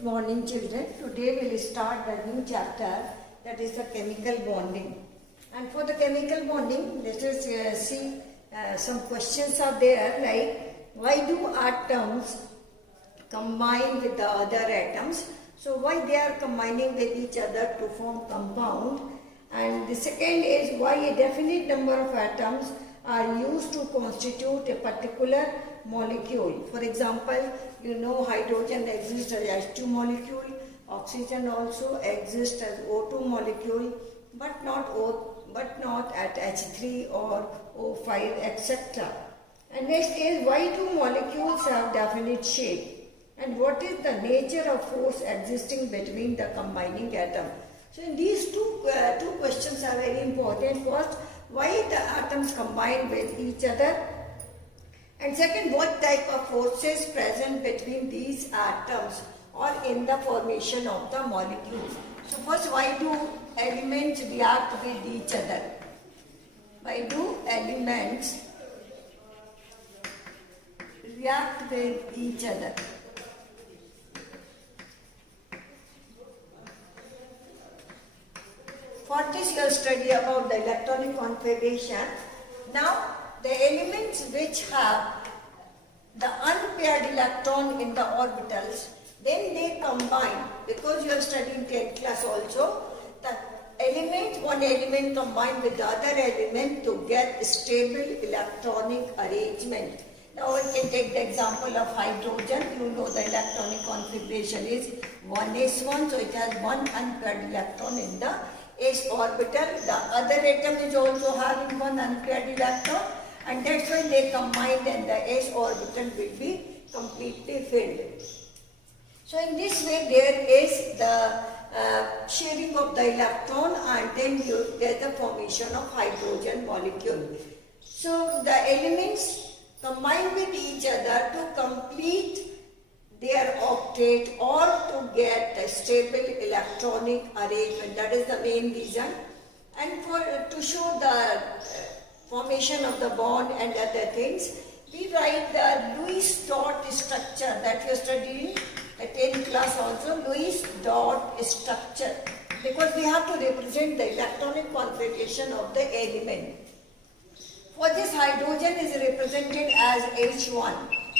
Good morning, children. Today we will start the new chapter, that is the chemical bonding. And for the chemical bonding, let us see some questions are there, like why do atoms combine with the other atoms? So why they are combining with each other to form compound? And the second is why a definite number of atoms are used to constitute a particular molecule. For example, you know hydrogen exists as H2 molecule, oxygen also exists as O2 molecule, but not at H3 or O5, etc. And next is why do molecules have definite shape, and what is the nature of force existing between the combining atom? So in these two questions are very important. First, why the atoms combine with each other, and second, what type of forces present between these atoms or in the formation of the molecules. So first, why do elements react with each other? Why do elements react with each other? For this you study about the electronic configuration. Now the elements which have the unpaired electron in the orbitals, then they combine, because you are studying 10th class also, the one element combined with the other element to get stable electronic arrangement. Now we can take the example of hydrogen. You know the electronic configuration is 1s1, so it has one unpaired electron in the s orbital. The other atom is also having one unpaired electron, and that's why they combine and the s orbital will be completely filled. So in this way there is the sharing of the electron, and then you get the formation of hydrogen molecule. So the elements combine with each other to complete their octet or to get a stable electronic arrangement. That is the main reason. And to show the formation of the bond and other things, we write the Lewis dot structure that you studied in 10th class also, Lewis dot structure, because we have to represent the electronic configuration of the element. For this, hydrogen is represented as H1.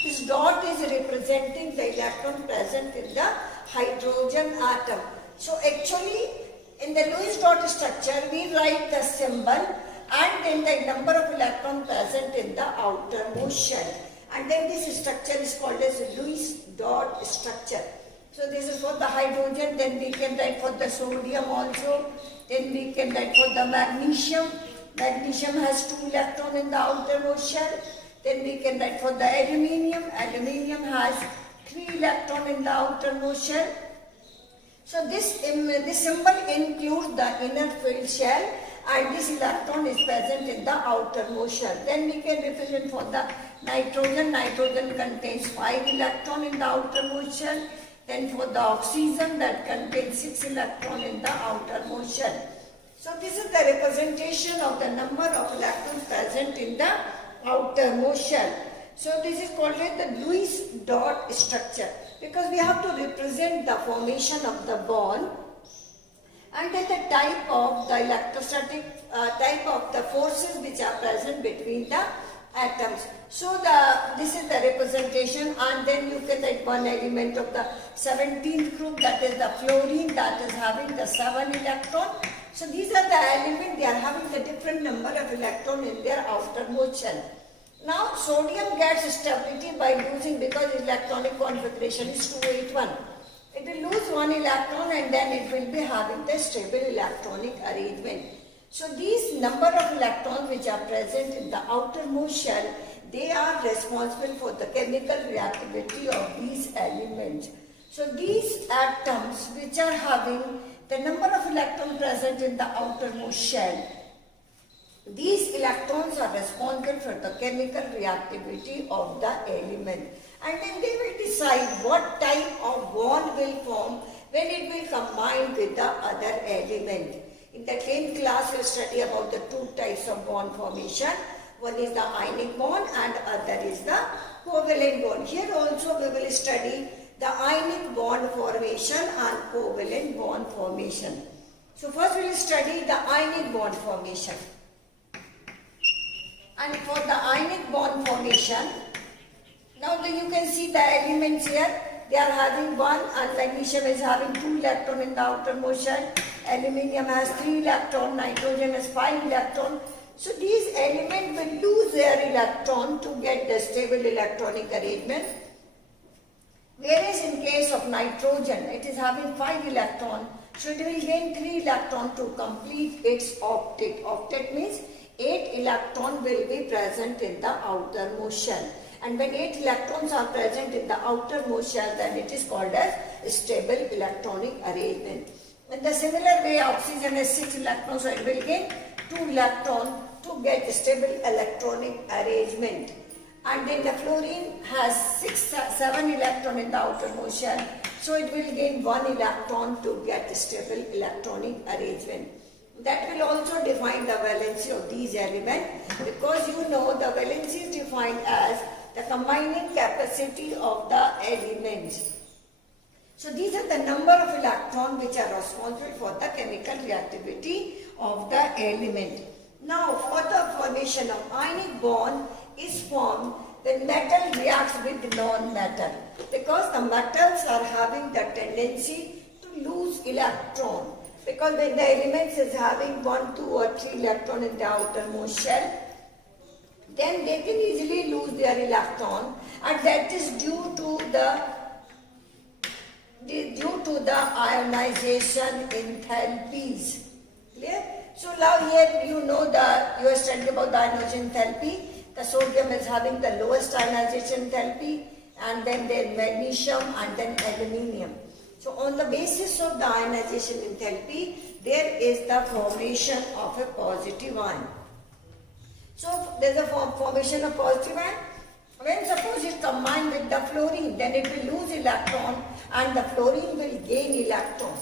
This dot is representing the electron present in the hydrogen atom. So actually in the Lewis dot structure we write the symbol and then the number of electrons present in the outermost shell, and then this structure is called as Lewis dot structure. So this is for the hydrogen. Then we can write for the sodium also. Then we can write for the magnesium. Magnesium has 2 electrons in the outermost shell. Then we can write for the aluminium. Aluminium has 3 electrons in the outermost shell. So this symbol includes the inner filled shell, and this electron is present in the outermost shell. Then we can represent for the nitrogen. Nitrogen contains 5 electrons in the outermost shell. Then for the oxygen, that contains 6 electrons in the outermost shell. So this is the representation of the number of electrons present in the outermost shell. So this is called as the Lewis dot structure, because we have to represent the formation of the bond and then the type of the electrostatic type of the forces which are present between the atoms. So this is the representation, and then you can write one element of the 17th group, that is the fluorine, that is having the 7 electrons. So these are the elements, they are having the different number of electrons in their outermost shell. Now sodium gets stability by losing, because electronic configuration is 281. It will lose 1 electron and then it will be having the stable electronic arrangement. So these number of electrons which are present in the outermost shell, they are responsible for the chemical reactivity of these elements. So these atoms which are having the number of electrons present in the outermost shell, these electrons are responsible for the chemical reactivity of the element, and then they will decide what type of bond will form when it will combine with the other element. In the 10th class, we study about the 2 types of bond formation. One is the ionic bond and other is the covalent bond. Here also we will study the ionic bond formation. formation and covalent bond formation. So first we will study the ionic bond formation. And for the ionic bond formation, now you can see the elements here. They are having one, and magnesium is having 2 electrons in the outermost shell. Aluminium has 3 electrons, nitrogen has 5 electrons. So these elements will lose their electron to get the stable electronic arrangement. Whereas in case of nitrogen, it is having 5 electrons, so it will gain 3 electrons to complete its octet. Octet means 8 electrons will be present in the outermost shell. And when 8 electrons are present in the outermost shell, then it is called as stable electronic arrangement. In the similar way, oxygen has 6 electrons, so it will gain 2 electrons to get stable electronic arrangement. And then the fluorine has 7 electrons in the outermost shell, so it will gain 1 electron to get stable electronic arrangement. That will also define the valency of these elements, because you know the valency is defined as the combining capacity of the elements. So these are the number of electrons which are responsible for the chemical reactivity of the element. Now for the formation of ionic bond is formed when metal reacts with non-metal, because the metals are having the tendency to lose electron, because when the elements is having 1, 2 or 3 electron in the outermost shell, then they can easily lose their electron, and that is due to the ionization enthalpies. Clear? So now here you are studying about the ionization enthalpy. The sodium is having the lowest ionization enthalpy, and then there magnesium and then aluminium. So on the basis of the ionization enthalpy, there is the formation of a positive ion. So there is a formation of positive ion. When suppose it combined with the fluorine, then it will lose electron and the fluorine will gain electron.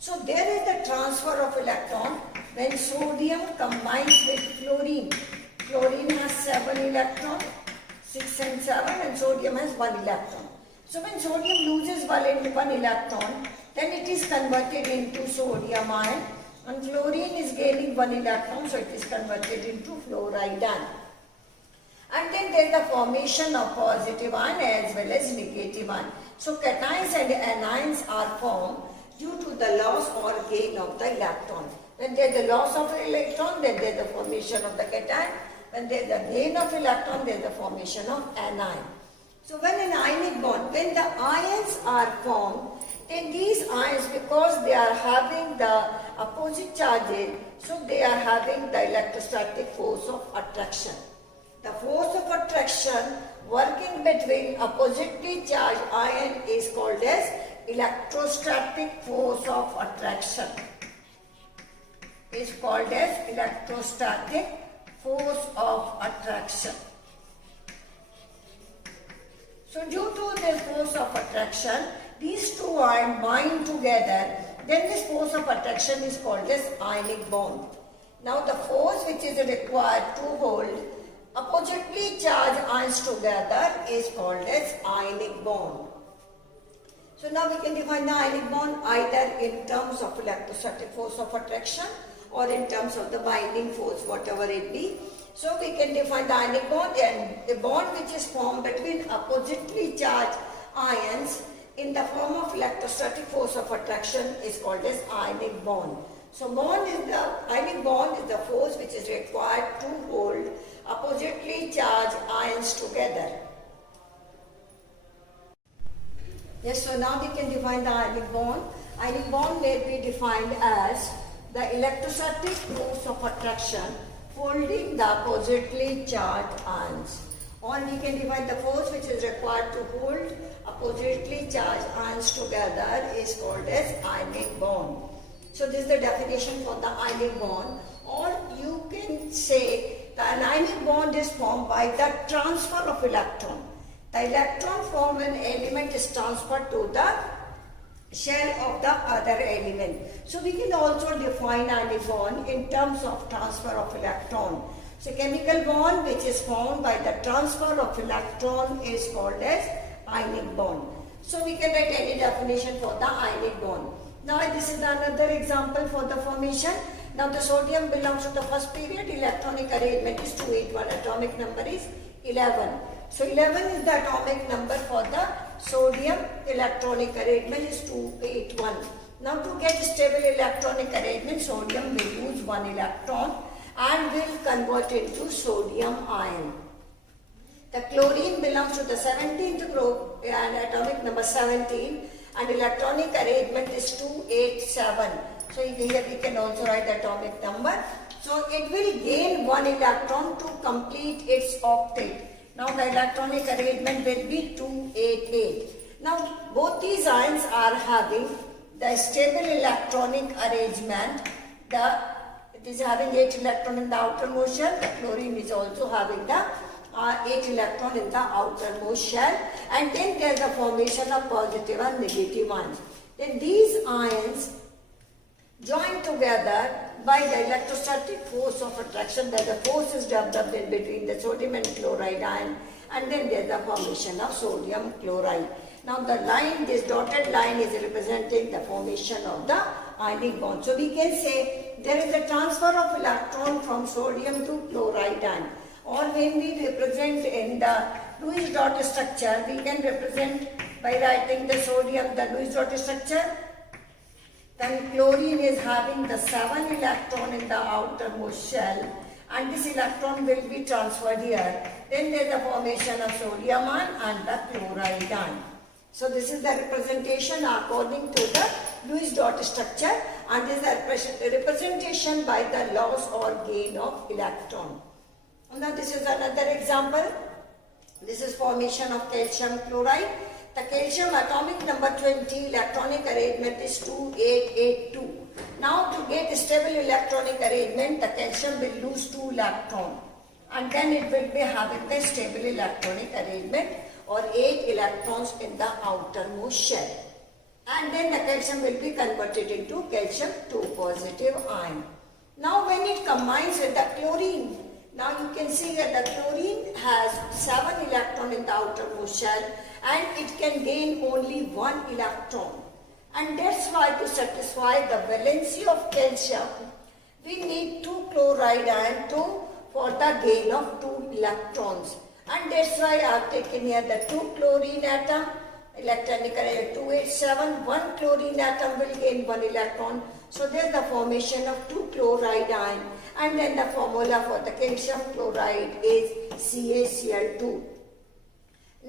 So there is the transfer of electron when sodium combines with fluorine. Fluorine has 7 electrons, 6 and 7, and sodium has 1 electron. So when sodium loses 1 electron, then it is converted into sodium ion, and fluorine is gaining 1 electron, so it is converted into fluoride ion. And then there is the formation of positive ion as well as negative ion. So cations and anions are formed due to the loss or gain of the electron. When there is the loss of electron, then there is the formation of the cation. When there is the gain of electron, there is the formation of anion. So when an ionic bond, when the ions are formed, then these ions, because they are having the opposite charges, so they are having the electrostatic force of attraction. The force of attraction working between oppositely charged ion is called as electrostatic force of attraction. Is called as electrostatic force of attraction. So due to this force of attraction, these two ions bind together, then this force of attraction is called as ionic bond. Now the force which is required to hold oppositely charged ions together is called as ionic bond. So now we can define the ionic bond either in terms of electrostatic force of attraction or in terms of the binding force, whatever it be. So we can define the ionic bond, and a bond which is formed between oppositely charged ions in the form of electrostatic force of attraction is called as ionic bond. So ionic bond is the force which is required to hold oppositely charged ions together. Yes, so now we can define the ionic bond. Ionic bond may be defined as the electrostatic force of attraction holding the oppositely charged ions. Or we can define the force which is required to hold oppositely charged ions together is called as ionic bond. So this is the definition for the ionic bond. Or you can say the ionic bond is formed by the transfer of electron. The electron from an element is transferred to the shell of the other element. So we can also define ionic bond in terms of transfer of electron. So chemical bond which is formed by the transfer of electron is called as ionic bond. So we can write any definition for the ionic bond. Now this is another example for the formation. Now the sodium belongs to the first period, electronic arrangement is 281, atomic number is 11. So 11 is the atomic number for the sodium, electronic arrangement is 281. Now to get stable electronic arrangement, sodium will lose 1 electron and will convert into sodium ion. The chlorine belongs to the 17th group and atomic number 17 and electronic arrangement is 287. So here we can also write the atomic number. So it will gain 1 electron to complete its octet. Now the electronic arrangement will be 288. Now both these ions are having the stable electronic arrangement. It is having 8 electron in the outermost shell. The chlorine is also having the 8 electron in the outermost shell, and then there is the formation of positive and negative ions. Then these ions join together by the electrostatic force of attraction, where the force is developed in between the sodium and chloride ion, and then there is the formation of sodium chloride. Now the line, this dotted line is representing the formation of the ionic bond. So we can say there is a transfer of electron from sodium to chloride ion. Or when we represent in the Lewis dot structure, we can represent by writing the sodium, the Lewis dot structure. Then chlorine is having the 7 electron in the outermost shell, and this electron will be transferred here. Then there is a formation of sodium ion and the chloride ion. So this is the representation according to the Lewis dot structure, and this is the representation by the loss or gain of electron. Now this is another example. This is formation of calcium chloride. The calcium atomic number 20, electronic arrangement is 2882. Now to get stable electronic arrangement, the calcium will lose 2 electrons, and then it will be having the stable electronic arrangement or 8 electrons in the outermost shell. And then the calcium will be converted into calcium 2 positive ion. Now when it combines with the chlorine, now you can see that the chlorine has 7 electrons in the outermost shell, and it can gain only 1 electron. And that's why to satisfy the valency of calcium, we need 2 chloride ion for the gain of 2 electrons. And that's why I have taken here the 2 chlorine atom, electronic arrangement 287, 1 chlorine atom will gain 1 electron. So there's the formation of 2 chloride ion, and then the formula for the calcium chloride is CaCl2.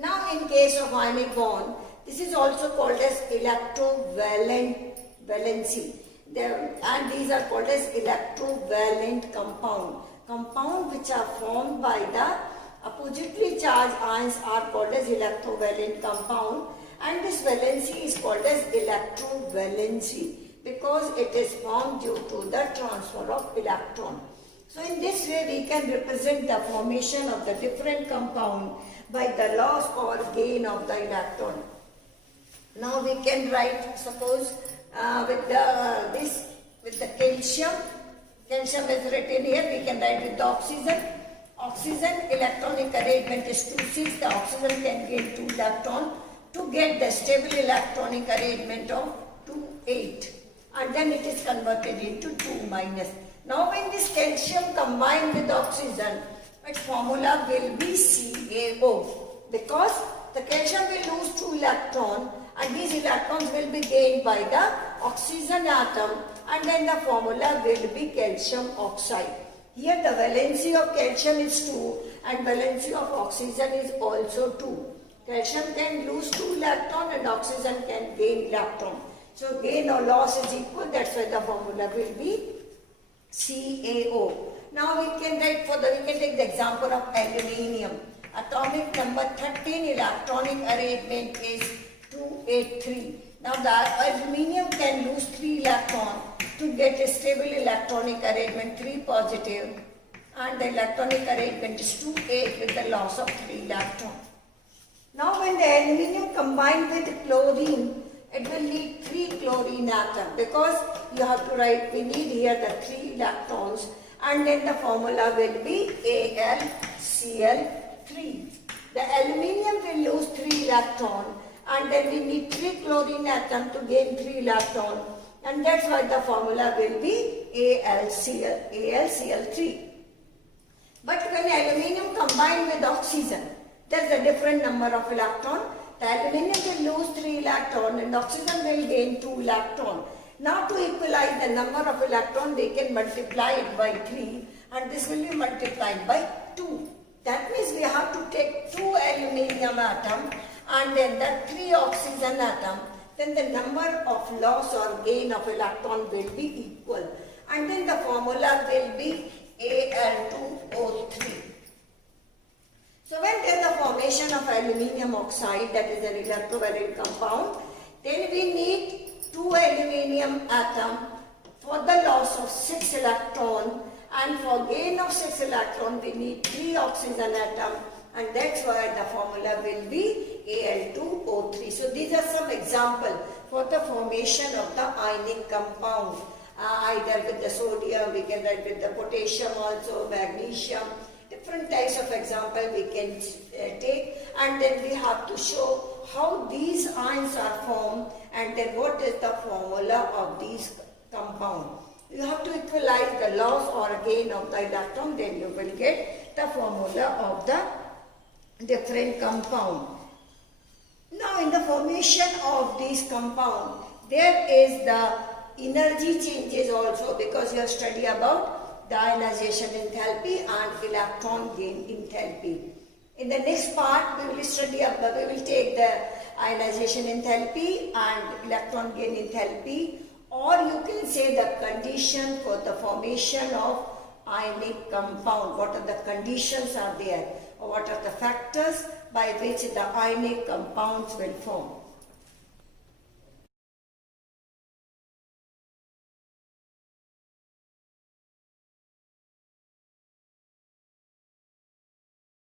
Now in case of ionic bond, this is also called as electrovalent valency. And these are called as electrovalent compound. Compound which are formed by the oppositely charged ions are called as electrovalent compound, and this valency is called as electrovalency because it is formed due to the transfer of electron. So in this way we can represent the formation of the different compound by the loss or gain of the electron. Now we can write, suppose with the calcium is written here, we can write with the oxygen. Oxygen electronic arrangement is 2,6. The oxygen can gain 2 electrons to get the stable electronic arrangement of 2,8, and then it is converted into 2-. Now when this calcium combined with oxygen, its formula will be CaO, because the calcium will lose 2 electrons and these electrons will be gained by the oxygen atom, and then the formula will be calcium oxide. Here the valency of calcium is 2 and valency of oxygen is also 2. Calcium can lose 2 electrons and oxygen can gain electron. So gain or loss is equal, that's why the formula will be CaO. Now we can take the example of aluminium. Atomic number 13, electronic arrangement is 283. Now the aluminium can lose 3 electrons to get a stable electronic arrangement 3 positive, and the electronic arrangement is 2,8 with the loss of 3 electrons. Now when the aluminium combined with chlorine, it will need 3 chlorine atoms, because you have to write, we need here the 3 electrons, and then the formula will be AlCl3. The aluminium will lose 3 electrons and then we need 3 chlorine atom to gain 3 electron, and that's why the formula will be AlCl3. But when aluminium combined with oxygen, there's a different number of electron. The aluminium will lose 3 electron and oxygen will gain 2 electron. Now to equalize the number of electron, we can multiply it by 3 and this will be multiplied by 2. That means we have to take 2 aluminium atom and then the 3 oxygen atom. Then the number of loss or gain of electron will be equal. And then the formula will be Al2O3. So when there is the formation of aluminium oxide, that is an electrovalent compound, then we need 2 aluminium atom for the loss of 6 electron, and for gain of 6 electron we need 3 oxygen atom, and that's why the formula will be Al2O3. So these are some examples for the formation of the ionic compound. Either with the sodium, we can write with the potassium also, magnesium, different types of example we can take, and then we have to show how these ions are formed and then what is the formula of these compounds. You have to equalize the loss or gain of the electron, then you will get the formula of the different compound. Now in the formation of these compound, there is the energy changes also, because you have studied about the ionization enthalpy and electron gain enthalpy. In the next part, we will study about, we will take the ionization enthalpy and electron gain enthalpy, or you can say the condition for the formation of ionic compound. What are the conditions are there, or what are the factors by which the ionic compounds will form.